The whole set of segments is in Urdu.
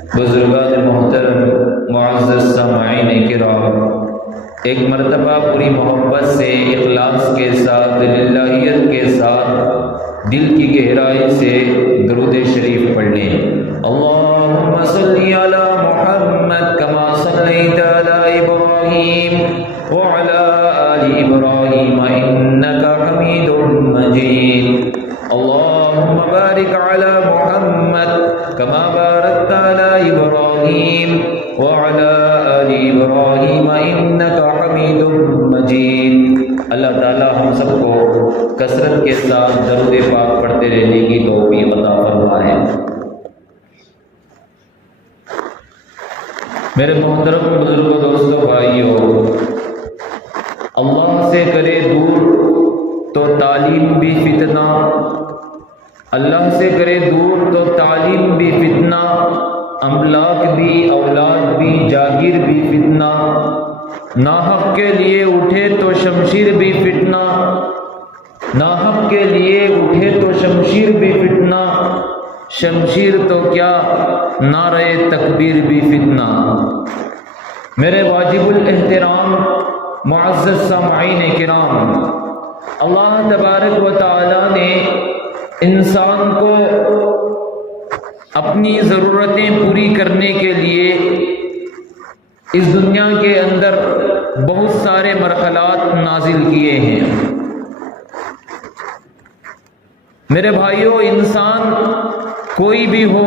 بزرگان محترم، معزز سامعین کرام، ایک مرتبہ پوری محبت سے، اخلاص کے ساتھ، للہیت کے ساتھ، دل کی گہرائی سے درود شریف پڑھ لیں۔ اللہم صلی علی محمد کما صلیت علی ابراہیم وعلی آل ابراہیم انک حمید مجید۔ اللہم بارک علی محمد کما بارکت علی ابراہیم وعلی آل ابراہیم انک حمید مجید۔ اللہ تعالی ہم سب کو کثرت کے ساتھ درود پاک پڑھتے رہنے کی توفیق عطا فرمائے۔ میرے محترم بزرگوں، دوستوں، بھائیوں، اللہ سے کرے دور تو تعلیم بھی فتنہ، اللہ سے کرے دور تو تعلیم بھی فتنہ، املاک بھی، اولاد بھی، جاگیر بھی فتنہ، ناحق کے لیے اٹھے تو شمشیر بھی فتنہ، ناحق کے لیے اٹھے تو شمشیر بھی فتنہ، شمشیر تو کیا نعرہ تکبیر بھی فتنہ۔ میرے واجب الاحترام معزز سامعین کرام، اللہ تبارک و تعالی نے انسان کو اپنی ضرورتیں پوری کرنے کے لیے اس دنیا کے اندر بہت سارے مرحلات نازل کیے ہیں۔ میرے بھائیوں، انسان کوئی بھی ہو،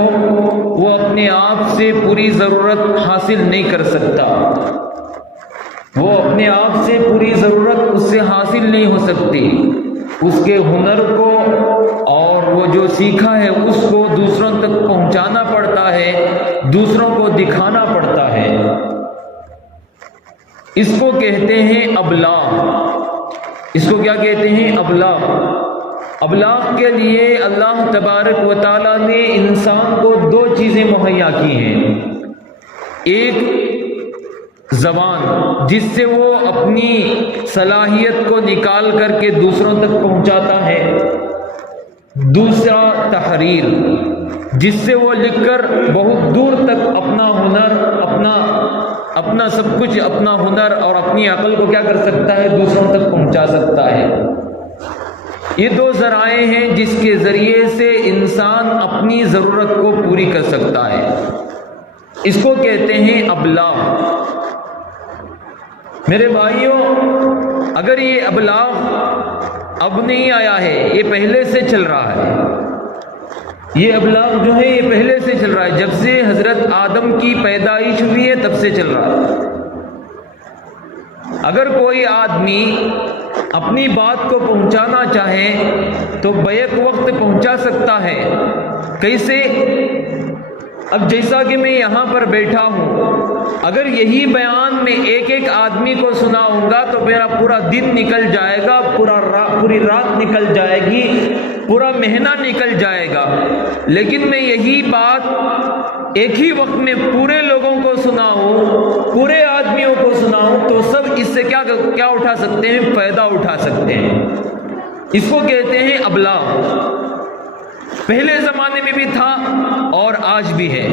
وہ اپنے آپ سے پوری ضرورت حاصل نہیں کر سکتا، وہ اپنے آپ سے پوری ضرورت اس سے حاصل نہیں ہو سکتی۔ اس کے ہنر کو اور وہ جو سیکھا ہے اس کو دوسروں تک پہنچانا پڑتا ہے، دوسروں کو دکھانا پڑتا ہے۔ اس کو کہتے ہیں ابلاغ۔ اس کو کیا کہتے ہیں؟ ابلاغ۔ ابلاغ کے لیے اللہ تبارک و تعالی نے انسان کو دو چیزیں مہیا کی ہیں۔ ایک زبان، جس سے وہ اپنی صلاحیت کو نکال کر کے دوسروں تک پہنچاتا ہے۔ دوسرا تحریر، جس سے وہ لکھ کر بہت دور تک اپنا ہنر، اپنا سب کچھ، اپنا ہنر اور اپنی عقل کو کیا کر سکتا ہے؟ دوسروں تک پہنچا سکتا ہے۔ یہ دو ذرائع ہیں جس کے ذریعے سے انسان اپنی ضرورت کو پوری کر سکتا ہے۔ اس کو کہتے ہیں ابلاغ۔ میرے بھائیوں، اگر یہ ابلاغ اب نہیں آیا ہے، یہ پہلے سے چل رہا ہے۔ یہ ابلاغ جو ہے یہ پہلے سے چل رہا ہے، جب سے حضرت آدم کی پیدائش ہوئی ہے تب سے چل رہا ہے۔ اگر کوئی آدمی اپنی بات کو پہنچانا چاہے تو بیک وقت پہنچا سکتا ہے۔ کیسے؟ اب جیسا کہ میں یہاں پر بیٹھا ہوں، اگر یہی بیان میں ایک ایک آدمی کو سناؤں گا تو میرا پورا دن نکل جائے گا، پوری رات نکل جائے گی، پورا مہینہ نکل جائے گا۔ لیکن میں یہی بات ایک ہی وقت میں پورے لوگوں کو سناؤں، پورے آدمیوں کو سناؤں تو سب اس سے کیا اٹھا سکتے ہیں؟ فائدہ اٹھا سکتے ہیں۔ اس کو کہتے ہیں ابلاغ۔ پہلے زمانے میں بھی تھا اور آج بھی ہے۔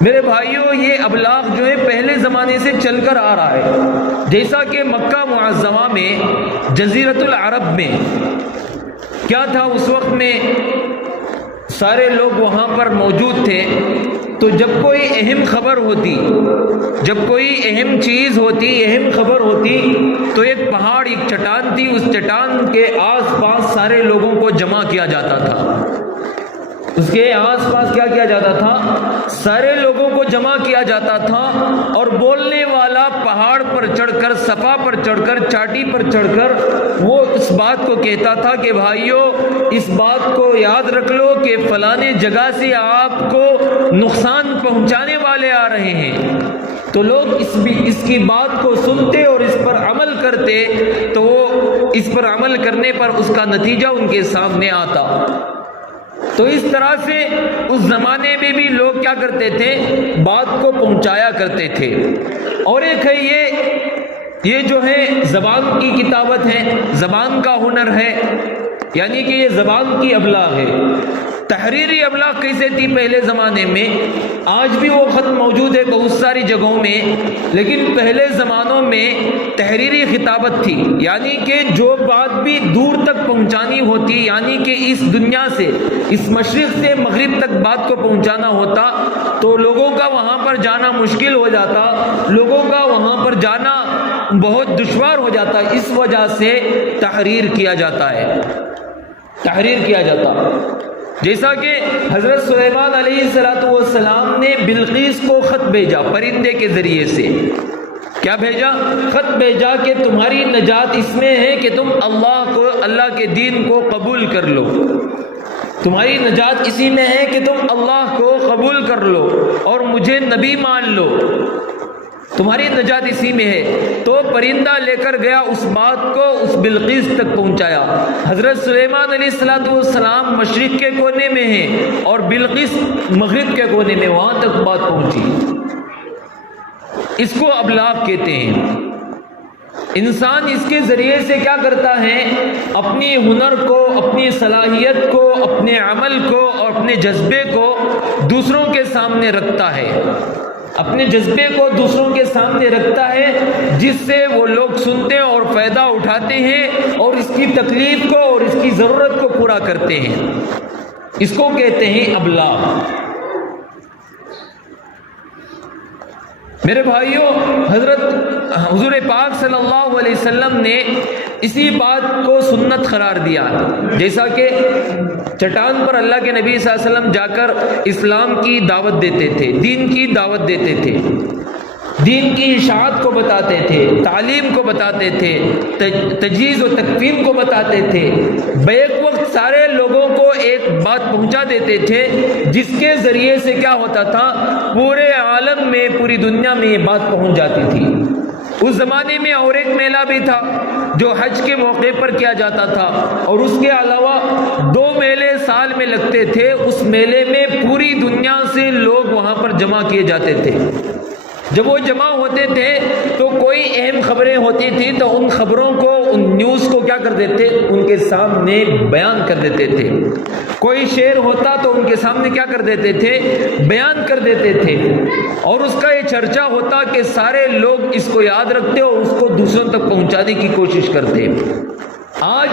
میرے بھائیوں، یہ ابلاغ جو ہے پہلے زمانے سے چل کر آ رہا ہے۔ جیسا کہ مکہ معظمہ میں، جزیرۃ العرب میں کیا تھا، اس وقت میں سارے لوگ وہاں پر موجود تھے، تو جب کوئی اہم خبر ہوتی، جب کوئی اہم چیز ہوتی، اہم خبر ہوتی، تو ایک پہاڑ، ایک چٹان تھی، اس چٹان کے آس پاس سارے لوگوں کو جمع کیا جاتا تھا۔ اس کے آس پاس کیا کیا جاتا تھا؟ سارے لوگوں کو جمع کیا جاتا تھا، اور بولنے والا پہاڑ پر چڑھ کر، صفا پر چڑھ کر، چاٹی پر چڑھ کر وہ اس بات کو کہتا تھا کہ بھائیو، اس بات کو یاد رکھ لو کہ فلانے جگہ سے آپ کو نقصان پہنچانے والے آ رہے ہیں۔ تو لوگ اس کی بات کو سنتے اور اس پر عمل کرتے، تو وہ اس پر عمل کرنے پر اس کا نتیجہ ان کے سامنے آتا۔ تو اس طرح سے اس زمانے میں بھی لوگ کیا کرتے تھے؟ بات کو پہنچایا کرتے تھے۔ اور ایک ہے یہ جو ہے زبان کی کتابت ہے، زبان کا ہنر ہے، یعنی کہ یہ زبان کی ابلاغ ہے۔ تحریری ابلاغ کیسے تھی پہلے زمانے میں؟ آج بھی وہ خط موجود ہے بہت ساری جگہوں میں، لیکن پہلے زمانوں میں تحریری خطابت تھی، یعنی کہ جو بات بھی دور تک پہنچانی ہوتی، یعنی کہ اس دنیا سے، اس مشرق سے مغرب تک بات کو پہنچانا ہوتا تو لوگوں کا وہاں پر جانا مشکل ہو جاتا، لوگوں کا وہاں پر جانا بہت دشوار ہو جاتا، اس وجہ سے تحریر کیا جاتا ہے، تحریر کیا جاتا۔ جیسا کہ حضرت سلیمان علیہ السلام نے بلقیس کو خط بھیجا پرندے کے ذریعے سے، کیا بھیجا؟ خط بھیجا کہ تمہاری نجات اس میں ہے کہ تم اللہ کے دین کو قبول کر لو، تمہاری نجات اسی میں ہے کہ تم اللہ کو قبول کر لو اور مجھے نبی مان لو، تمہاری نجات اسی میں ہے۔ تو پرندہ لے کر گیا، اس بات کو اس بلقیس تک پہنچایا۔ حضرت سلیمان علیہ السلام مشرق کے کونے میں ہیں اور بلقیس مغرب کے کونے میں، وہاں تک بات پہنچی۔ اس کو ابلاغ کہتے ہیں۔ انسان اس کے ذریعے سے کیا کرتا ہے؟ اپنی ہنر کو، اپنی صلاحیت کو، اپنے عمل کو اور اپنے جذبے کو دوسروں کے سامنے رکھتا ہے، اپنے جذبے کو دوسروں کے سامنے رکھتا ہے، جس سے وہ لوگ سنتے اور فائدہ اٹھاتے ہیں اور اس کی تکلیف کو اور اس کی ضرورت کو پورا کرتے ہیں۔ اس کو کہتے ہیں ابلاغ۔ میرے بھائیوں، حضور پاک صلی اللہ علیہ وسلم نے اسی بات کو سنت قرار دیا، جیسا کہ چٹان پر اللہ کے نبی صلی اللہ علیہ وسلم جا کر اسلام کی دعوت دیتے تھے، دین کی دعوت دیتے تھے، دین کی اشاعت کو بتاتے تھے، تعلیم کو بتاتے تھے، تجہیز و تکفین کو بتاتے تھے، بیک وقت سارے لوگوں کو ایک بات پہنچا دیتے تھے، جس کے ذریعے سے کیا ہوتا تھا؟ پورے عالم میں، پوری دنیا میں یہ بات پہنچ جاتی تھی۔ اس زمانے میں اور ایک میلہ بھی تھا جو حج کے موقع پر کیا جاتا تھا، اور اس کے علاوہ 2 میلے سال میں لگتے تھے۔ اس میلے میں پوری دنیا سے لوگ وہاں پر جمع کیے جاتے تھے۔ جب وہ جمع ہوتے تھے تو کوئی اہم خبریں ہوتی تھی تو ان خبروں کو، ان نیوز کو کیا کر دیتے؟ ان کے سامنے بیان کر دیتے تھے۔ کوئی شعر ہوتا تو ان کے سامنے کیا کر دیتے تھے؟ بیان کر دیتے تھے، اور اس کا یہ چرچا ہوتا کہ سارے لوگ اس کو یاد رکھتے اور اس کو دوسروں تک پہنچانے کی کوشش کرتے۔ آج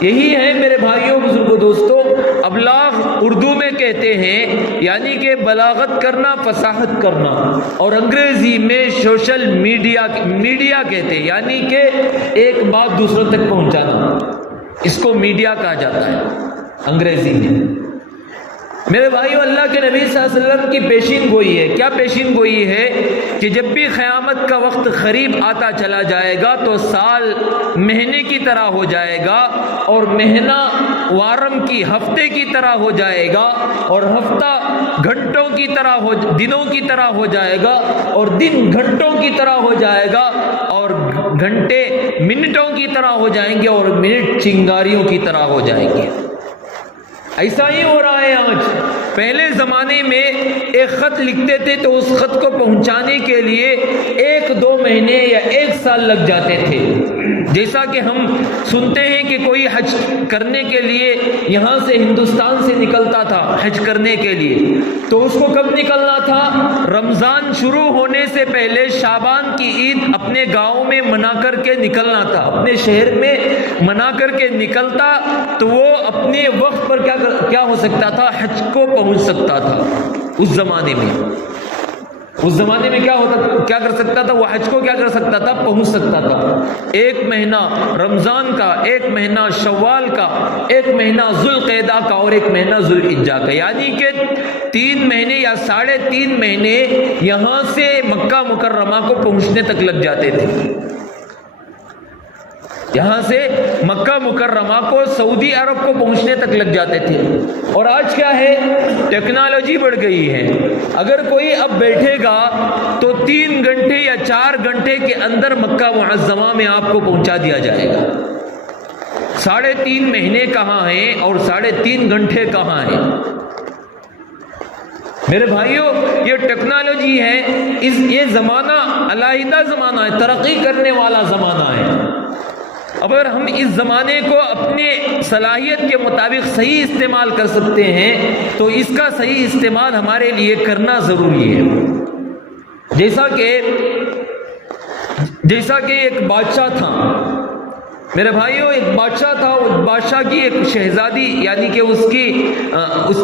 یہی ہے میرے بھائیوں، بزرگوں، دوستوں، ابلاغ اردو میں کہتے ہیں، یعنی کہ بلاغت کرنا، فصاحت کرنا، اور انگریزی میں سوشل میڈیا کہتے ہیں، یعنی کہ ایک بات دوسروں تک پہنچانا، اس کو میڈیا کہا جاتا ہے انگریزی میں۔ میرے بھائیو، اللہ کے نبی صلی اللہ علیہ وسلم کی پیشین گوئی ہے۔ کیا پیشین گوئی ہے؟ کہ جب بھی قیامت کا وقت قریب آتا چلا جائے گا تو سال مہینے کی طرح ہو جائے گا، اور مہینہ وارم کی ہفتے کی طرح ہو جائے گا، اور ہفتہ گھنٹوں کی طرح دنوں کی طرح ہو جائے گا، اور دن گھنٹوں کی طرح ہو جائے گا، اور گھنٹے منٹوں کی طرح ہو جائیں گے، اور منٹ چنگاریوں کی طرح ہو جائیں گے۔ ایسا ہی ہو رہا ہے آج۔ پہلے زمانے میں ایک خط لکھتے تھے تو اس خط کو پہنچانے کے لیے 1-2 مہینے یا 1 سال لگ جاتے تھے۔ جیسا کہ ہم سنتے ہیں کہ کوئی حج کرنے کے لیے یہاں سے ہندوستان سے نکلتا تھا حج کرنے کے لیے، تو اس کو کب نکلنا تھا؟ رمضان شروع ہونے سے پہلے شعبان کی عید اپنے گاؤں میں منا کر کے نکلنا تھا، اپنے شہر میں منا کر کے نکلتا تو وہ اپنے وقت پر کیا ہو سکتا تھا؟ حج کو پہنچ سکتا تھا۔ اس زمانے میں کیا کر سکتا تھا؟ وہ حج کو کیا کر سکتا تھا؟ پہنچ سکتا تھا۔ 1 مہینہ رمضان کا، 1 مہینہ شوال کا، 1 مہینہ ذوالقعدہ کا، اور 1 مہینہ ذوالحجہ کا، یعنی کہ 3 مہینے یا 3.5 مہینے یہاں سے مکہ مکرمہ کو پہنچنے تک لگ جاتے تھے۔ یہاں سے مکہ مکرمہ کو، سعودی عرب کو پہنچنے تک لگ جاتے تھے۔ اور آج کیا ہے؟ ٹیکنالوجی بڑھ گئی ہے۔ اگر کوئی اب بیٹھے گا تو 3 گھنٹے یا 4 گھنٹے کے اندر مکہ معظمہ میں آپ کو پہنچا دیا جائے گا۔ 3.5 مہینے کہاں ہیں اور 3.5 گھنٹے کہاں ہیں؟ میرے بھائیوں، یہ ٹیکنالوجی ہے، یہ زمانہ علیحدہ زمانہ ہے، ترقی کرنے والا زمانہ ہے۔ اگر ہم اس زمانے کو اپنے صلاحیت کے مطابق صحیح استعمال کر سکتے ہیں تو اس کا صحیح استعمال ہمارے لیے کرنا ضروری ہے۔ جیسا کہ ایک بادشاہ تھا میرے بھائیوں، ایک بادشاہ تھا، اس بادشاہ کی ایک شہزادی یعنی کہ اس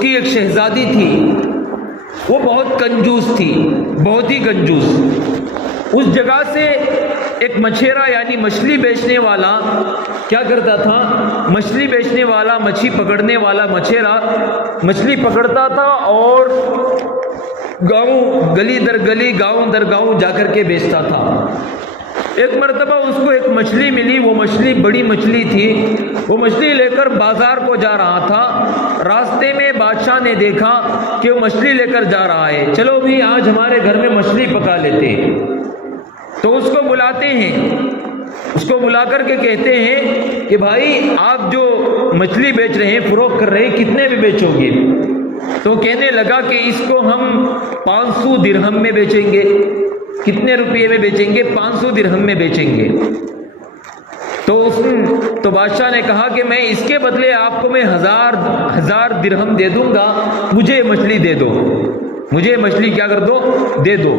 کی ایک شہزادی تھی، وہ بہت کنجوس تھی، بہت ہی کنجوس۔ اس جگہ سے ایک مچھیرا یعنی مچھلی بیچنے والا کیا کرتا تھا، مچھلی بیچنے والا، مچھلی پکڑنے والا مچھیرا مچھلی پکڑتا تھا اور گاؤں گلی در گلی، گاؤں در گاؤں جا کر کے بیچتا تھا۔ ایک مرتبہ اس کو ایک مچھلی ملی، وہ مچھلی بڑی مچھلی تھی، وہ مچھلی لے کر بازار کو جا رہا تھا۔ راستے میں بادشاہ نے دیکھا کہ وہ مچھلی لے کر جا رہا ہے، چلو بھی آج ہمارے گھر میں مچھلی پکا لیتے ہیں۔ تو اس کو بلاتے ہیں، اس کو بلا کر کے کہتے ہیں کہ بھائی آپ جو مچھلی بیچ رہے ہیں، فروخت کر رہے ہیں، کتنے میں بیچو گے؟ تو کہنے لگا کہ اس کو ہم 500 درہم میں بیچیں گے۔ کتنے روپے میں بیچیں گے؟ 500 درہم میں بیچیں گے۔ تو بادشاہ نے کہا کہ میں اس کے بدلے آپ کو میں 1000 درہم دے دوں گا، مجھے مچھلی دے دو، مجھے مچھلی کیا کر دو، دے دو۔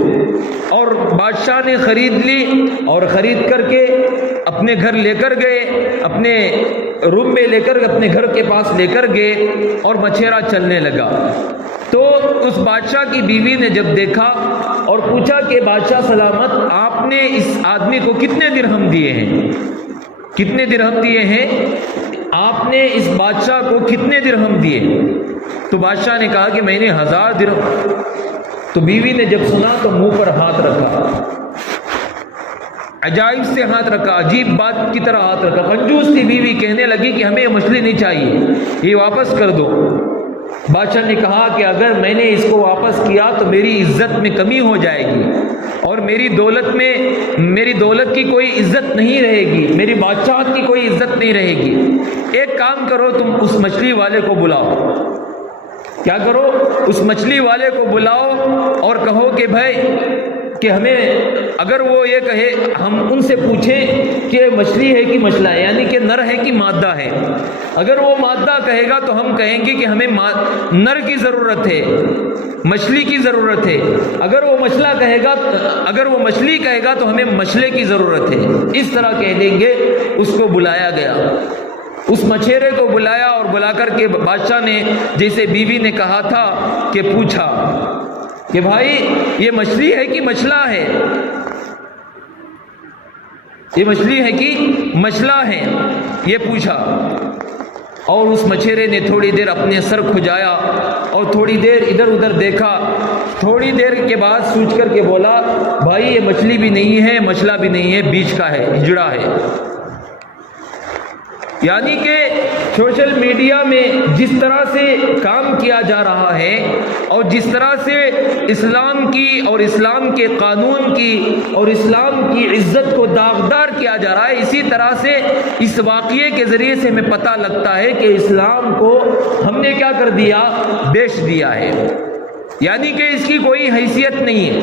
اور بادشاہ نے خرید لی اور خرید کر کے اپنے گھر لے کر گئے، اپنے روم میں لے کر اپنے گھر کے پاس لے کر گئے اور مچھیرا چلنے لگا۔ تو اس بادشاہ کی بیوی نے جب دیکھا اور پوچھا کہ بادشاہ سلامت، آپ نے اس آدمی کو کتنے درہم دیے ہیں؟ کتنے درہم دیے ہیں؟ آپ نے اس بادشاہ کو کتنے درہم دیے؟ تو بادشاہ نے کہا کہ میں نے 1000 درہم۔ تو بیوی نے جب سنا تو منہ پر ہاتھ رکھا، عجائب سے ہاتھ رکھا، عجیب بات کی طرح ہاتھ رکھا۔ کنجوس تھی بیوی، کہنے لگی کہ ہمیں یہ مچھلی نہیں چاہیے، یہ واپس کر دو۔ بادشاہ نے کہا کہ اگر میں نے اس کو واپس کیا تو میری عزت میں کمی ہو جائے گی اور میری دولت کی کوئی عزت نہیں رہے گی، میری بادشاہت کی کوئی عزت نہیں رہے گی۔ ایک کام کرو، تم اس مچھلی والے کو بلاؤ۔ کیا کرو؟ اس مچھلی والے کو بلاؤ اور کہو کہ بھائی کہ ہمیں، اگر وہ یہ کہے، ہم ان سے پوچھیں کہ مچھلی ہے کہ مچھلا ہے، یعنی کہ نر ہے کہ مادہ ہے۔ اگر وہ مادہ کہے گا تو ہم کہیں گے کہ ہمیں نر کی ضرورت ہے، مچھلی کی ضرورت ہے۔ اگر وہ مچھلی کہے گا تو ہمیں مچھلے کی ضرورت ہے، اس طرح کہہ دیں گے۔ اس کو بلایا گیا، اس مچھیرے کو بلایا اور بلا کر کے بادشاہ نے جیسے بیوی نے کہا تھا کہ پوچھا کہ بھائی یہ مچھلی ہے کہ مچھلا ہے؟ یہ مچھلی ہے کہ مچھلا ہے؟ یہ پوچھا۔ اور اس مچھیرے نے تھوڑی دیر اپنے سر کھجایا اور تھوڑی دیر ادھر ادھر دیکھا، تھوڑی دیر کے بعد سوچ کر کے بولا بھائی یہ مچھلی بھی نہیں ہے، مچھلا بھی نہیں ہے، بیچ کا ہے، ہجڑا ہے۔ یعنی کہ سوشل میڈیا میں جس طرح سے کام کیا جا رہا ہے اور جس طرح سے اسلام کی اور اسلام کے قانون کی اور اسلام کی عزت کو داغدار کیا جا رہا ہے، اسی طرح سے اس واقعے کے ذریعے سے ہمیں پتہ لگتا ہے کہ اسلام کو ہم نے کیا کر دیا، بیچ دیا ہے، یعنی کہ اس کی کوئی حیثیت نہیں ہے۔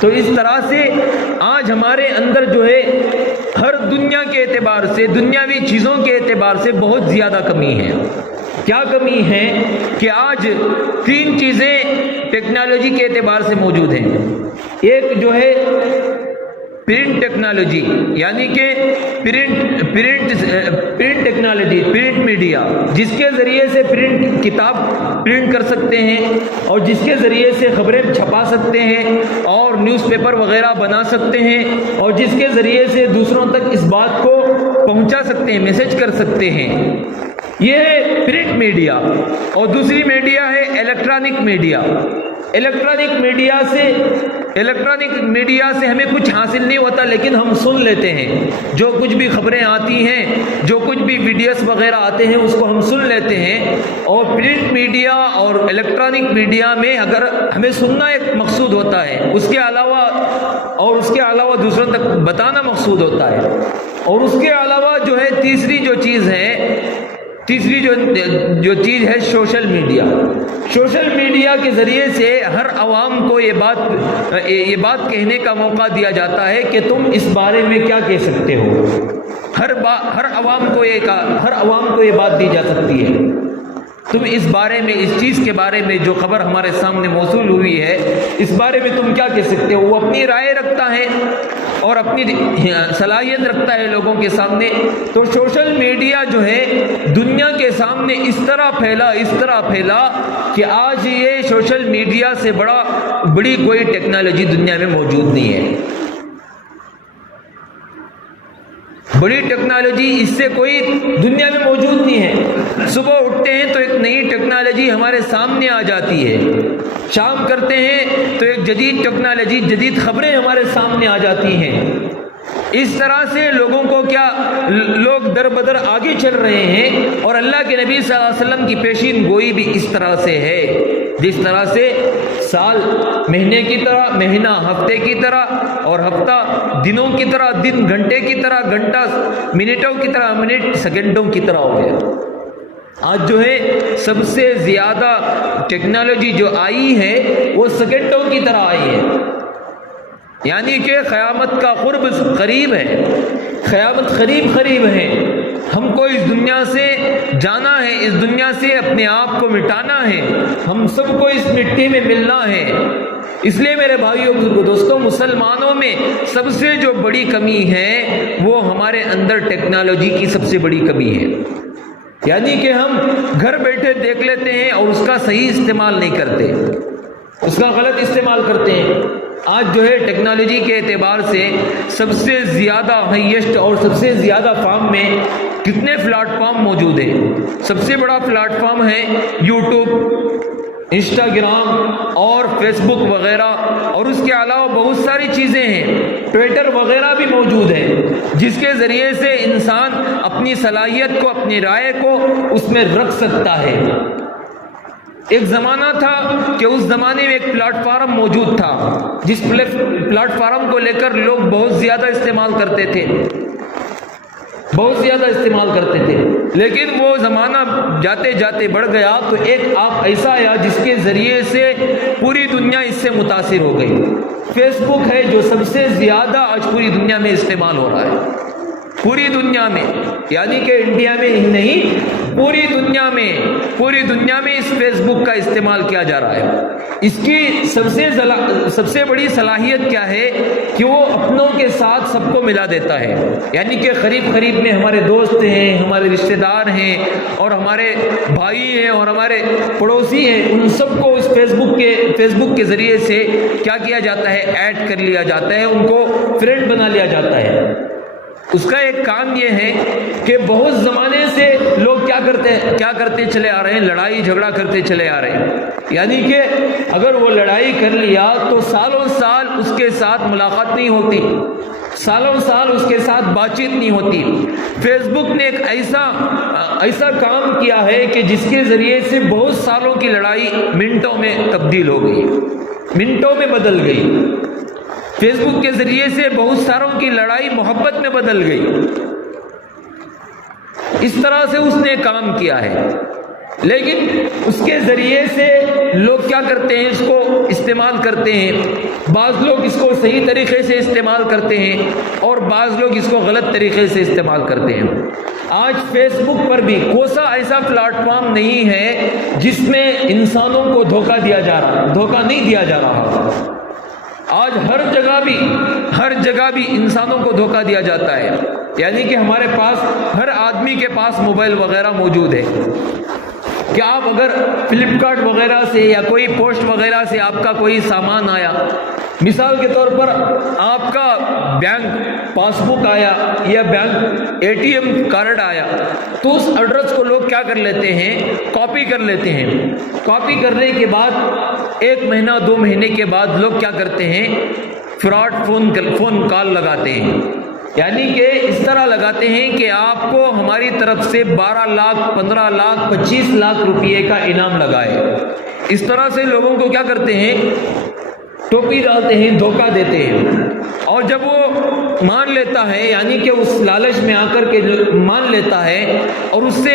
تو اس طرح سے آج ہمارے اندر جو ہے ہر دنیا کے اعتبار سے، دنیاوی چیزوں کے اعتبار سے بہت زیادہ کمی ہے۔ کیا کمی ہے کہ آج 3 چیزیں ٹیکنالوجی کے اعتبار سے موجود ہیں۔ ایک جو ہے پرنٹ ٹیکنالوجی، یعنی کہ پرنٹ ٹیکنالوجی، پرنٹ میڈیا، جس کے ذریعے سے کتاب پرنٹ کر سکتے ہیں اور جس کے ذریعے سے خبریں چھپا سکتے ہیں اور نیوز پیپر وغیرہ بنا سکتے ہیں اور جس کے ذریعے سے دوسروں تک اس بات کو پہنچا سکتے ہیں، میسج کر سکتے ہیں۔ یہ ہے پرنٹ میڈیا۔ اور دوسری میڈیا ہے الیکٹرانک میڈیا۔ الیکٹرانک میڈیا سے ہمیں کچھ حاصل نہیں ہوتا، لیکن ہم سن لیتے ہیں، جو کچھ بھی خبریں آتی ہیں، جو کچھ بھی ویڈیوز وغیرہ آتے ہیں، اس کو ہم سن لیتے ہیں۔ اور پرنٹ میڈیا اور الیکٹرانک میڈیا میں اگر ہمیں سننا ایک مقصود ہوتا ہے، اس کے علاوہ دوسروں تک بتانا مقصود ہوتا ہے۔ اور اس کے علاوہ جو ہے تیسری جو چیز ہے تیسری جو چیز ہے سوشل میڈیا. سوشل میڈیا کے ذریعے سے ہر عوام کو یہ بات کہنے کا موقع دیا جاتا ہے کہ تم اس بارے میں کیا کہہ سکتے ہو. ہر عوام کو یہ بات دی جا سکتی ہے، تم اس بارے میں، اس چیز کے بارے میں جو خبر ہمارے سامنے موصول ہوئی ہے اس بارے میں تم کیا کہہ سکتے ہو. وہ اپنی رائے رکھتا ہے اور اپنی صلاحیت رکھتا ہے لوگوں کے سامنے. تو سوشل میڈیا جو ہے دنیا کے سامنے اس طرح پھیلا کہ آج یہ سوشل میڈیا سے بڑی کوئی ٹیکنالوجی دنیا میں موجود نہیں ہے. بڑی ٹیکنالوجی اس سے کوئی دنیا میں موجود نہیں ہے. صبح اٹھتے ہیں تو ایک نئی ٹیکنالوجی ہمارے سامنے آ جاتی ہے، شام کرتے ہیں تو ایک جدید ٹیکنالوجی، جدید خبریں ہمارے سامنے آ جاتی ہیں. اس طرح سے لوگوں کو لوگ در بدر آگے چل رہے ہیں، اور اللہ کے نبی صلی اللہ علیہ وسلم کی پیشین گوئی بھی اس طرح سے ہے. جس طرح سے سال مہینے کی طرح، مہینہ ہفتے کی طرح، اور ہفتہ دنوں کی طرح، دن گھنٹے کی طرح، گھنٹہ منٹوں کی طرح، منٹ سیکنڈوں کی طرح ہو گیا. آج جو ہے سب سے زیادہ ٹیکنالوجی جو آئی ہے وہ سیکنڈوں کی طرح آئی ہے. یعنی کہ قیامت کا قرب قریب ہے، قیامت قریب ہے. ہم کو اس دنیا سے جانا ہے، اس دنیا سے اپنے آپ کو مٹانا ہے، ہم سب کو اس مٹی میں ملنا ہے. اس لیے میرے بھائیوں بزرگوں دوستوں، مسلمانوں میں سب سے جو بڑی کمی ہے وہ ہمارے اندر ٹیکنالوجی کی سب سے بڑی کمی ہے. یعنی کہ ہم گھر بیٹھے دیکھ لیتے ہیں اور اس کا صحیح استعمال نہیں کرتے، اس کا غلط استعمال کرتے ہیں. آج جو ہے ٹیکنالوجی کے اعتبار سے سب سے زیادہ ہائیسٹ اور سب سے زیادہ فارم میں کتنے پلیٹ فارم موجود ہیں. سب سے بڑا پلیٹ فارم ہے یوٹیوب، انسٹاگرام اور فیس بک وغیرہ، اور اس کے علاوہ بہت ساری چیزیں ہیں، ٹویٹر وغیرہ بھی موجود ہے، جس کے ذریعے سے انسان اپنی صلاحیت کو، اپنی رائے کو اس میں رکھ سکتا ہے. ایک زمانہ تھا کہ اس زمانے میں ایک پلیٹ فارم موجود تھا جس پلیٹ فارم کو لے کر لوگ بہت زیادہ استعمال کرتے تھے، لیکن وہ زمانہ جاتے جاتے بڑھ گیا تو ایک آپ ایسا آیا جس کے ذریعے سے پوری دنیا اس سے متاثر ہو گئی. فیس بک ہے جو سب سے زیادہ آج پوری دنیا میں استعمال ہو رہا ہے، پوری دنیا میں. یعنی کہ انڈیا میں ہی نہیں، پوری دنیا میں اس فیس بک کا استعمال کیا جا رہا ہے. اس کی سب سے بڑی صلاحیت کیا ہے کہ وہ اپنوں کے ساتھ سب کو ملا دیتا ہے. یعنی کہ قریب میں ہمارے دوست ہیں، ہمارے رشتہ دار ہیں، اور ہمارے بھائی ہیں، اور ہمارے پڑوسی ہیں، ان سب کو اس فیس بک کے ذریعے سے کیا جاتا ہے، ایڈ کر لیا جاتا ہے، ان کو فرینڈ بنا لیا جاتا ہے. اس کا ایک کام یہ ہے کہ بہت زمانے سے لوگ کیا کرتے چلے آ رہے ہیں، لڑائی جھگڑا کرتے چلے آ رہے ہیں. یعنی کہ اگر وہ لڑائی کر لیا تو سالوں سال اس کے ساتھ ملاقات نہیں ہوتی، سالوں سال اس کے ساتھ بات چیت نہیں ہوتی. فیس بک نے ایک ایسا کام کیا ہے کہ جس کے ذریعے سے بہت سالوں کی لڑائی منٹوں میں تبدیل ہو گئی، منٹوں میں بدل گئی. فیس بک کے ذریعے سے بہت ساروں کی لڑائی محبت میں بدل گئی. اس طرح سے اس نے کام کیا ہے. لیکن اس کے ذریعے سے لوگ کیا کرتے ہیں، اس کو استعمال کرتے ہیں. بعض لوگ اس کو صحیح طریقے سے استعمال کرتے ہیں اور بعض لوگ اس کو غلط طریقے سے استعمال کرتے ہیں. آج فیس بک پر بھی کوئی سا ایسا پلیٹ فارم نہیں ہے جس میں انسانوں کو دھوکہ نہیں دیا جا رہا. آج ہر جگہ بھی انسانوں کو دھوکہ دیا جاتا ہے. یعنی کہ ہمارے پاس، ہر آدمی کے پاس موبائل وغیرہ موجود ہے کہ آپ اگر فلپکارٹ وغیرہ سے یا کوئی پوسٹ وغیرہ سے آپ کا کوئی سامان آیا، مثال کے طور پر آپ کا بینک پاس بک آیا یا بینک ATM کارڈ آیا، تو اس ایڈریس کو لوگ کیا کر لیتے ہیں، کاپی کر لیتے ہیں. کاپی کرنے کے بعد 1 مہینہ 2 مہینے کے بعد لوگ کیا کرتے ہیں، فراڈ فون کال لگاتے ہیں. یعنی کہ اس طرح لگاتے ہیں کہ آپ کو ہماری طرف سے 12 لاکھ 15 لاکھ 25 لاکھ روپئے کا انعام لگائے. اس طرح سے لوگوں کو کیا کرتے ہیں، ٹوپی ڈالتے ہیں، دھوکہ دیتے ہیں. اور جب وہ مان لیتا ہے، یعنی کہ اس لالچ میں آ کر کے مان لیتا ہے اور اس سے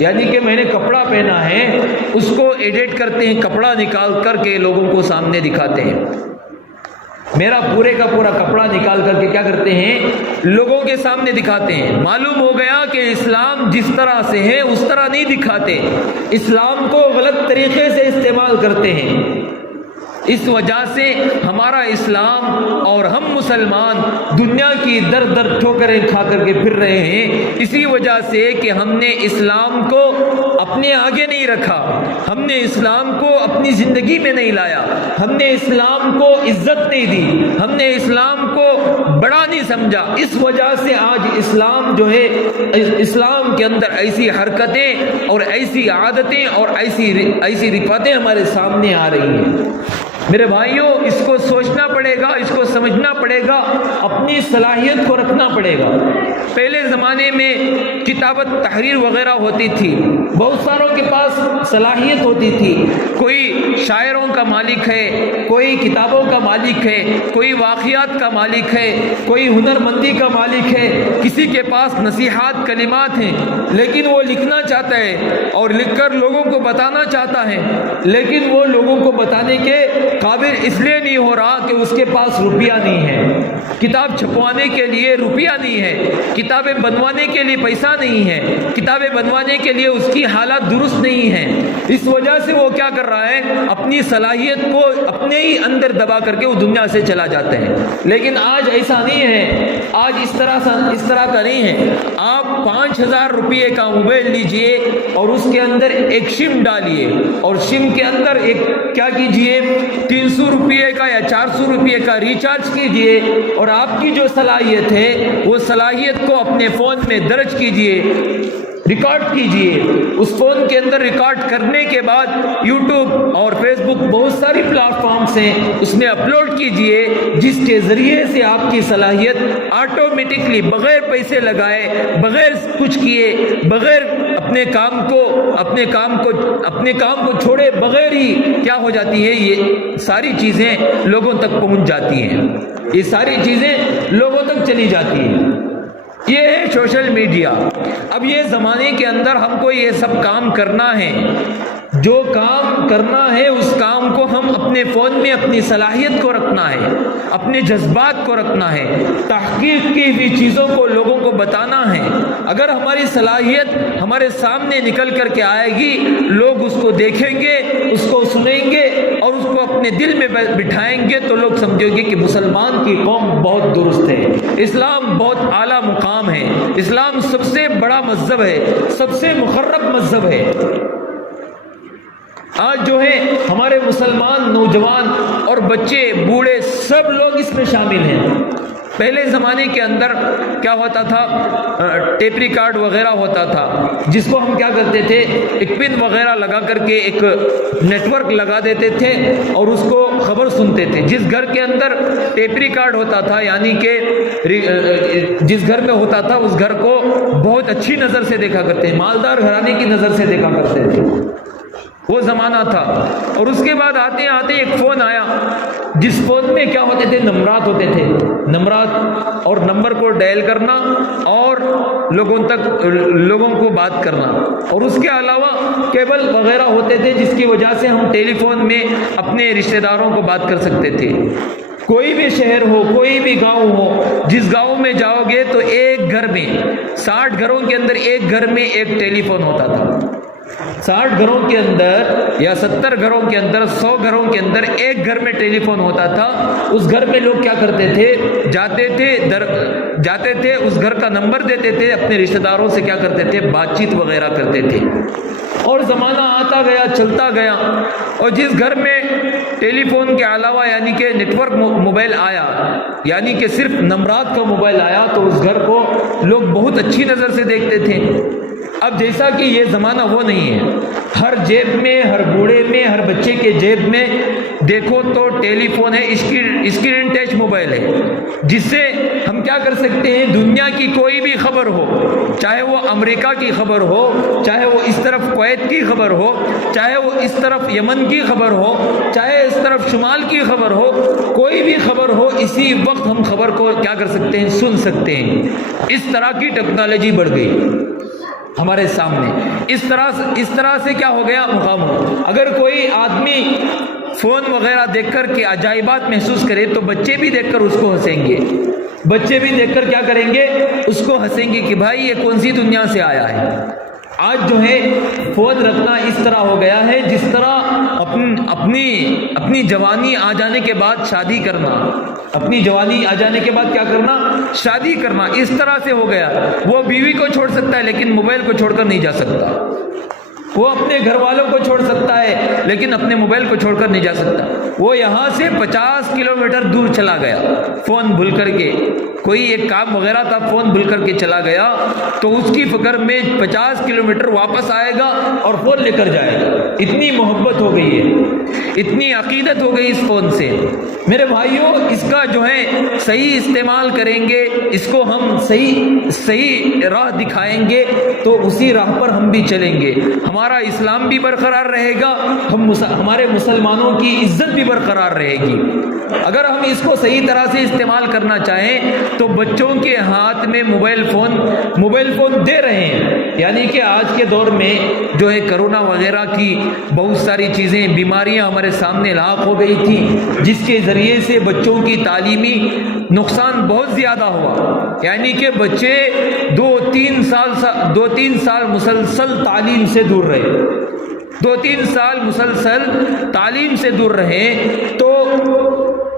یعنی کہ میں نے کپڑا پہنا ہے اس کو ایڈٹ کرتے ہیں، کپڑا نکال کر کے لوگوں کو سامنے دکھاتے ہیں، میرا پورے کا پورا کپڑا نکال کر کے کیا کرتے ہیں لوگوں کے سامنے دکھاتے ہیں۔ معلوم ہو گیا کہ اسلام جس طرح سے ہے اس طرح نہیں دکھاتے، اسلام کو غلط طریقے سے استعمال کرتے ہیں۔ اس وجہ سے ہمارا اسلام اور ہم مسلمان دنیا کی در در ٹھوکریں کھا کر کے پھر رہے ہیں، اسی وجہ سے کہ ہم نے اسلام کو اپنے آگے نہیں رکھا، ہم نے اسلام کو اپنی زندگی میں نہیں لایا، ہم نے اسلام کو عزت نہیں دی، ہم نے اسلام کو بڑا نہیں سمجھا۔ اس وجہ سے آج اسلام جو ہے، اسلام کے اندر ایسی حرکتیں اور ایسی عادتیں اور ایسی رفاتیں ہمارے سامنے آ رہی ہیں۔ میرے بھائیوں، اس کو سوچنا پڑے گا، اس کو سمجھنا پڑے گا، اپنی صلاحیت کو رکھنا پڑے گا۔ پہلے زمانے میں کتابت تحریر وغیرہ ہوتی تھی، بہت ساروں کے پاس صلاحیت ہوتی تھی، کوئی شاعروں کا مالک ہے، کوئی کتابوں کا مالک ہے، کوئی واقعات کا مالک ہے، کوئی ہنر مندی کا مالک ہے، کسی کے پاس نصیحات کلمات ہیں، لیکن وہ لکھنا چاہتا ہے اور لکھ کر لوگوں کو بتانا چاہتا ہے، لیکن وہ لوگوں کو بتانے کے قابل اس لیے نہیں ہو رہا کہ اس کے پاس روپیہ نہیں ہے، کتاب چھپوانے کے لیے روپیہ نہیں ہے، کتابیں بنوانے کے لیے پیسہ نہیں ہے، کتابیں بنوانے کے لیے اس کی حالات درست نہیں ہے۔ اس وجہ سے وہ کیا کر رہا ہے، اپنی صلاحیت کو اپنے ہی اندر دبا کر کے وہ دنیا سے چلا جاتا ہے۔ لیکن آج ایسا نہیں ہے، آج اس طرح کا نہیں ہے۔ آپ 5000 روپے کا موبائل لیجئے اور اس کے اندر ایک سم ڈالیے اور سم کے اندر ایک کیا کیجئے 300 روپے کا یا 400 روپے کا ریچارج کیجئے اور آپ کی جو صلاحیت ہے وہ صلاحیت کو اپنے فون میں درج کیجئے، ریکارڈ کیجئے۔ اس فون کے اندر ریکارڈ کرنے کے بعد یوٹیوب اور فیس بک بہت ساری پلیٹ فارمز ہیں، اس میں اپلوڈ کیجئے، جس کے ذریعے سے آپ کی صلاحیت آٹومیٹکلی بغیر پیسے لگائے، بغیر کچھ کیے، بغیر اپنے کام کو چھوڑے بغیر ہی کیا ہو جاتی ہے، یہ ساری چیزیں لوگوں تک پہنچ جاتی ہیں، یہ ساری چیزیں لوگوں تک چلی جاتی ہیں۔ یہ ہے سوشل میڈیا۔ اب یہ زمانے کے اندر ہم کو یہ سب کام کرنا ہے، جو کام کرنا ہے اس کام کو ہم اپنے فون میں اپنی صلاحیت کو رکھنا ہے، اپنے جذبات کو رکھنا ہے، تحقیق کی ہوئی چیزوں کو لوگوں کو بتانا ہے۔ اگر ہماری صلاحیت ہمارے سامنے نکل کر کے آئے گی، لوگ اس کو دیکھیں گے، اس کو سنیں گے اور اس کو اپنے دل میں بٹھائیں گے تو لوگ سمجھیں گے کہ مسلمان کی قوم بہت درست ہے، اسلام بہت اعلیٰ مقام ہے، اسلام سب سے بڑا مذہب ہے، سب سے مقرب مذہب ہے۔ آج جو ہے ہمارے مسلمان نوجوان اور بچے بوڑھے سب لوگ اس میں شامل ہیں۔ پہلے زمانے کے اندر کیا ہوتا تھا، ٹیپ ریکارڈ وغیرہ ہوتا تھا، جس کو ہم کیا کرتے تھے، ایک پن وغیرہ لگا کر کے ایک نیٹ ورک لگا دیتے تھے اور اس کو خبر سنتے تھے۔ جس گھر کے اندر ٹیپ ریکارڈ ہوتا تھا، یعنی کہ جس گھر میں ہوتا تھا اس گھر کو بہت اچھی نظر سے دیکھا کرتے ہیں، مالدار گھرانے کی نظر سے دیکھا کرتے تھے، وہ زمانہ تھا۔ اور اس کے بعد آتے آتے ایک فون آیا، جس فون میں کیا ہوتے تھے، نمبرات ہوتے تھے، نمبرات اور نمبر کو ڈائل کرنا اور لوگوں کو بات کرنا، اور اس کے علاوہ کیبل وغیرہ ہوتے تھے جس کی وجہ سے ہم ٹیلی فون میں اپنے رشتہ داروں کو بات کر سکتے تھے۔ کوئی بھی شہر ہو، کوئی بھی گاؤں ہو، جس گاؤں میں جاؤ گے تو ایک گھر میں 60 گھروں کے اندر ایک گھر میں ایک ٹیلی فون ہوتا تھا، 60 گھروں کے اندر یا 70 گھروں کے اندر 100 گھروں کے اندر ایک گھر میں ٹیلی فون ہوتا تھا۔ اس گھر میں لوگ کیا کرتے تھے، جاتے تھے اس گھر کا نمبر دیتے تھے، اپنے رشتہ داروں سے کیا کرتے تھے، بات چیت وغیرہ کرتے تھے۔ اور زمانہ آتا گیا، چلتا گیا، اور جس گھر میں ٹیلی فون کے علاوہ یعنی کہ نیٹ ورک موبائل آیا، یعنی کہ صرف نمبرات کا موبائل آیا، تو اس گھر کو لوگ بہت اچھی نظر سے دیکھتے تھے۔ اب جیسا کہ یہ زمانہ وہ نہیں ہے، ہر جیب میں، ہر بوڑھے میں، ہر بچے کے جیب میں دیکھو تو ٹیلی فون ہے، اسکرین ٹچ موبائل ہے، جس سے ہم کیا کر سکتے ہیں، دنیا کی کوئی بھی خبر ہو، چاہے وہ امریکہ کی خبر ہو، چاہے وہ اس طرف کویت کی خبر ہو، چاہے وہ اس طرف یمن کی خبر ہو، چاہے اس طرف شمال کی خبر ہو، کوئی بھی خبر ہو، اسی وقت ہم خبر کو کیا کر سکتے ہیں، سن سکتے ہیں۔ اس طرح کی ٹیکنالوجی بڑھ گئی۔ ہمارے سامنے. اس طرح سے کیا ہو گیا مقام. اگر کوئی آدمی فون وغیرہ دیکھ کر کے عجائبات محسوس کرے تو بچے بھی دیکھ کر اس کو ہنسیں گے. بچے بھی دیکھ کر کیا کریں گے؟ اس کو ہنسیں گے کہ بھائی یہ کون سی دنیا سے آیا ہے. آج جو ہے فون رکھنا اس طرح ہو گیا ہے جس طرح اپنی جوانی آ جانے کے بعد شادی کرنا. اپنی جوانی آ جانے کے بعد کیا کرنا؟ شادی کرنا. اس طرح سے ہو گیا. وہ بیوی کو چھوڑ سکتا ہے لیکن موبائل کو چھوڑ کر نہیں جا سکتا. وہ اپنے گھر والوں کو چھوڑ سکتا ہے لیکن اپنے موبائل کو چھوڑ کر نہیں جا سکتا. وہ یہاں سے 50 کلومیٹر دور چلا گیا فون بھول کر کے. کوئی ایک کام وغیرہ تھا, فون بھول کر کے چلا گیا تو اس کی فکر میں 50 کلومیٹر واپس آئے گا اور فون لے کر جائے گا. اتنی محبت ہو گئی ہے, اتنی عقیدت ہو گئی اس فون سے. میرے بھائیوں, اس کا جو ہے صحیح استعمال کریں گے, اس کو ہم صحیح راہ دکھائیں گے تو اسی راہ پر ہم بھی چلیں گے. ہمارا اسلام بھی برقرار رہے گا, ہمارے مسلمانوں کی عزت بھی برقرار رہے گی. اگر ہم اس کو صحیح طرح سے استعمال کرنا چاہیں تو بچوں کے ہاتھ میں موبائل فون دے رہے ہیں. یعنی کہ آج کے دور میں جو ہے کرونا وغیرہ کی بہت ساری چیزیں, بیماریاں ہمارے سامنے لاحق ہو گئی تھی, جس کے ذریعے سے بچوں کی تعلیمی نقصان بہت زیادہ ہوا. یعنی کہ بچے 2-3 سال مسلسل تعلیم سے دور رہے. 2-3 سال مسلسل تعلیم سے دور رہے تو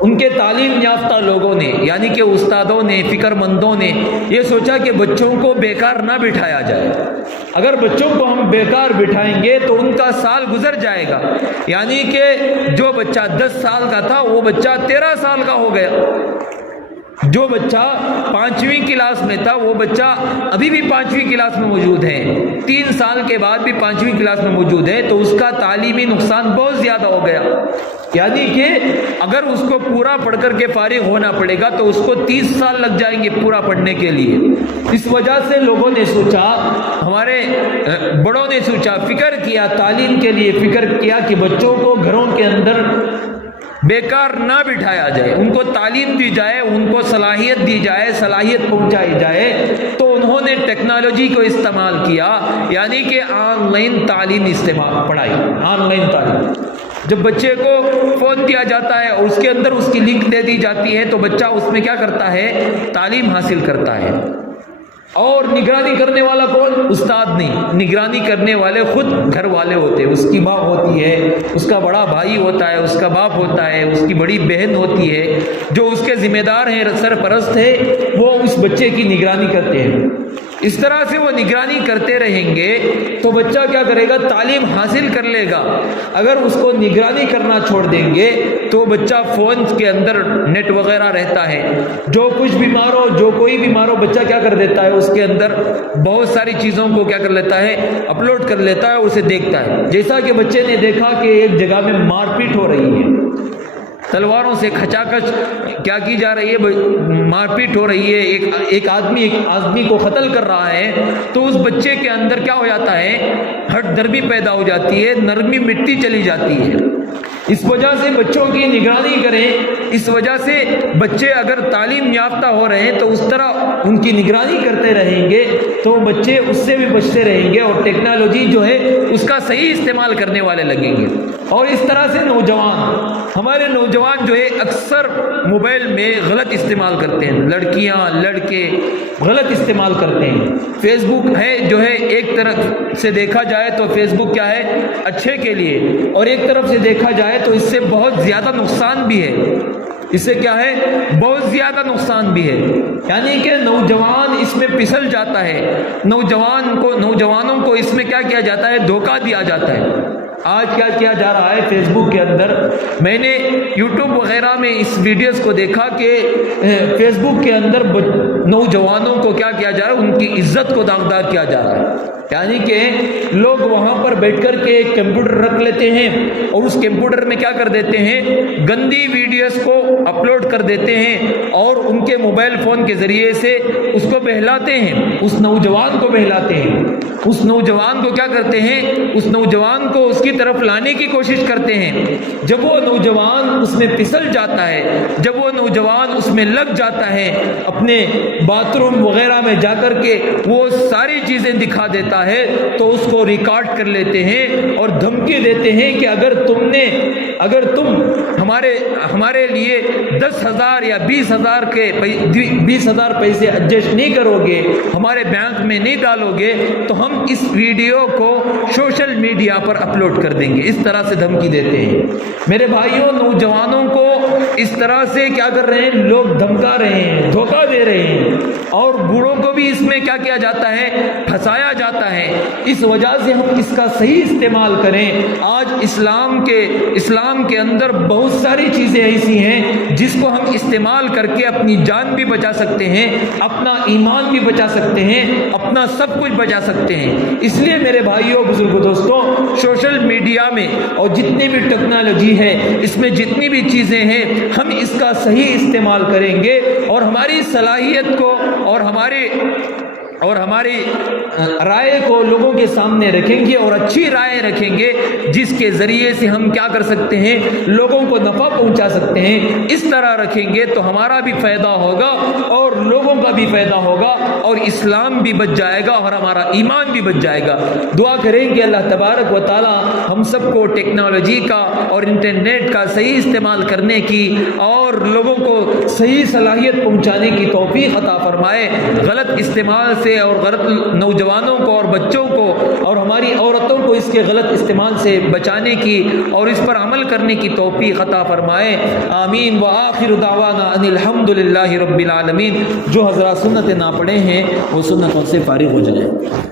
ان کے تعلیم یافتہ لوگوں نے, یعنی کہ استادوں نے, فکر مندوں نے یہ سوچا کہ بچوں کو بیکار نہ بٹھایا جائے. اگر بچوں کو ہم بیکار بٹھائیں گے تو ان کا سال گزر جائے گا. یعنی کہ جو بچہ 10 سال کا تھا وہ بچہ 13 سال کا ہو گیا. جو بچہ 5ویں کلاس میں تھا وہ بچہ ابھی بھی 5ویں کلاس میں موجود ہے. 3 سال کے بعد بھی 5ویں کلاس میں موجود ہے تو اس کا تعلیمی نقصان بہت زیادہ ہو گیا. یعنی کہ اگر اس کو پورا پڑھ کر کے فارغ ہونا پڑے گا تو اس کو 30 سال لگ جائیں گے پورا پڑھنے کے لیے. اس وجہ سے لوگوں نے سوچا, ہمارے بڑوں نے سوچا, فکر کیا, تعلیم کے لیے فکر کیا کہ بچوں کو گھروں کے اندر بیکار نہ بٹھایا جائے, ان کو تعلیم دی جائے, ان کو صلاحیت دی جائے, صلاحیت پہنچائی جائے. تو انہوں نے ٹیکنالوجی کو استعمال کیا, یعنی کہ آن لائن تعلیم پڑھائی. آن لائن تعلیم, جب بچے کو فون دیا جاتا ہے اور اس کے اندر اس کی لنک دے دی جاتی ہے تو بچہ اس میں کیا کرتا ہے؟ تعلیم حاصل کرتا ہے. اور نگرانی کرنے والا کون؟ استاد نہیں, نگرانی کرنے والے خود گھر والے ہوتے ہیں. اس کی ماں ہوتی ہے, اس کا بڑا بھائی ہوتا ہے, اس کا باپ ہوتا ہے, اس کی بڑی بہن ہوتی ہے, جو اس کے ذمہ دار ہیں, سرپرست ہے, وہ اس بچے کی نگرانی کرتے ہیں. اس طرح سے وہ نگرانی کرتے رہیں گے تو بچہ کیا کرے گا؟ تعلیم حاصل کر لے گا. اگر اس کو نگرانی کرنا چھوڑ دیں گے تو بچہ فون کے اندر نیٹ وغیرہ رہتا ہے, جو کچھ بیمار ہو, جو کوئی بیمار ہو, بچہ کیا کر دیتا ہے؟ اس کے اندر بہت ساری چیزوں کو کیا کر لیتا ہے؟ اپلوڈ کر لیتا ہے, اسے دیکھتا ہے. جیسا کہ بچے نے دیکھا کہ ایک جگہ میں مار پیٹ ہو رہی ہے, تلواروں سے کھچاکچ کیا کی جا رہی ہے, مار پیٹ ہو رہی ہے, ایک آدمی کو قتل کر رہا ہے, تو اس بچے کے اندر کیا ہو جاتا ہے؟ ہٹ درمی پیدا ہو جاتی ہے, نرمی مٹی چلی جاتی ہے. اس وجہ سے بچوں کی نگرانی کریں. اس وجہ سے بچے اگر تعلیم یافتہ ہو رہے ہیں تو اس طرح ان کی نگرانی کرتے رہیں گے تو بچے اس سے بھی بچتے رہیں گے اور ٹیکنالوجی جو ہے اس کا صحیح استعمال کرنے والے لگیں گے. اور اس طرح سے ہمارے نوجوان جو ہے اکثر موبائل میں غلط استعمال کرتے ہیں. لڑکیاں لڑکے غلط استعمال کرتے ہیں. فیس بک ہے جو ہے ایک طرف سے دیکھا جائے تو فیس بک کیا ہے؟ اچھے کے لیے, اور ایک طرف سے دیکھا جائے تو اس سے بہت زیادہ نقصان بھی ہے. اس سے کیا ہے؟ بہت زیادہ نقصان بھی ہے. یعنی کہ نوجوان اس میں پھسل جاتا ہے, نوجوانوں کو اس میں کیا کیا جاتا ہے؟ دھوکہ دیا جاتا ہے. آج کیا کیا جا رہا ہے فیس بک کے اندر؟ میں نے یوٹیوب وغیرہ میں اس ویڈیوز کو دیکھا کہ فیس بک کے اندر نوجوانوں کو کیا کیا جا رہا ہے؟ ان کی عزت کو داغدار کیا جا رہا ہے. یعنی کہ لوگ وہاں پر بیٹھ کر کے ایک کمپیوٹر رکھ لیتے ہیں اور اس کمپیوٹر میں کیا کر دیتے ہیں؟ گندی ویڈیوز کو اپلوڈ کر دیتے ہیں اور ان کے موبائل فون کے ذریعے سے اس کو بہلا بہلاتے ہیں، اس نوجوان کو بہلاتے ہیں، اس نوجوان کو کیا کرتے ہیں، اس نوجوان کو اس کی طرف لانے کی کوشش کرتے ہیں۔ جب وہ نوجوان اس میں پھسل جاتا ہے، جب وہ نوجوان اس میں لگ جاتا ہے، اپنے باتھ روم وغیرہ میں جا کر کے وہ ساری چیزیں دکھا دیتا ہے، تو اس کو ریکارڈ کر لیتے ہیں اور دھمکی دیتے ہیں کہ اگر تم ہمارے لیے 10,000 یا 20,000 پیسے ایڈجسٹ نہیں کرو گے، ہمارے بینک میں نہیں ڈالو گے، تو ہم اس ویڈیو کو سوشل میڈیا پر اپلوڈ کر دیں گے۔ اس طرح سے دھمکی دیتے ہیں۔ میرے بھائیوں، نوجوانوں کو اس طرح سے کیا کر رہے ہیں، لوگ دھمکا رہے ہیں، دھوکہ دے رہے ہیں، اور بوڑھوں کو بھی اس میں کیا کیا جاتا ہے، پھنسایا جاتا ہے۔ اس وجہ سے ہم اس کا صحیح استعمال کریں۔ آج اسلام کے اندر بہت ساری چیزیں ایسی ہیں جس کو ہم استعمال کر کے اپنی جان بھی بچا سکتے ہیں، اپنا ایمان بھی بچا سکتے ہیں، اپنا سب کچھ بچا سکتے ہیں۔ اس لیے میرے بھائیوں، بزرگوں، دوستوں، سوشل میڈیا میں اور جتنی بھی ٹیکنالوجی ہے، اس میں جتنی بھی چیزیں ہیں، ہم اس کا صحیح استعمال کریں گے اور ہماری صلاحیت کو اور ہماری رائے کو لوگوں کے سامنے رکھیں گے، اور اچھی رائے رکھیں گے جس کے ذریعے سے ہم کیا کر سکتے ہیں، لوگوں کو نفع پہنچا سکتے ہیں۔ اس طرح رکھیں گے تو ہمارا بھی فائدہ ہوگا اور لوگوں کا بھی فائدہ ہوگا، اور اسلام بھی بچ جائے گا اور ہمارا ایمان بھی بچ جائے گا۔ دعا کریں کہ اللہ تبارک و تعالی ہم سب کو ٹیکنالوجی کا اور انٹرنیٹ کا صحیح استعمال کرنے کی اور لوگوں کو صحیح صلاحیت پہنچانے کی توفیق عطا فرمائے۔ غلط استعمال سے اور غلط نوجوانوں کو اور بچوں کو اور ہماری عورتوں کو اس کے غلط استعمال سے بچانے کی اور اس پر عمل کرنے کی توفیق عطا فرمائے۔ آمین۔ وآخر دعوانا ان الحمد للہ رب العالمین۔ جو حضرات سنتیں نہ پڑھے ہیں وہ سنتوں سے فارغ ہو جائیں۔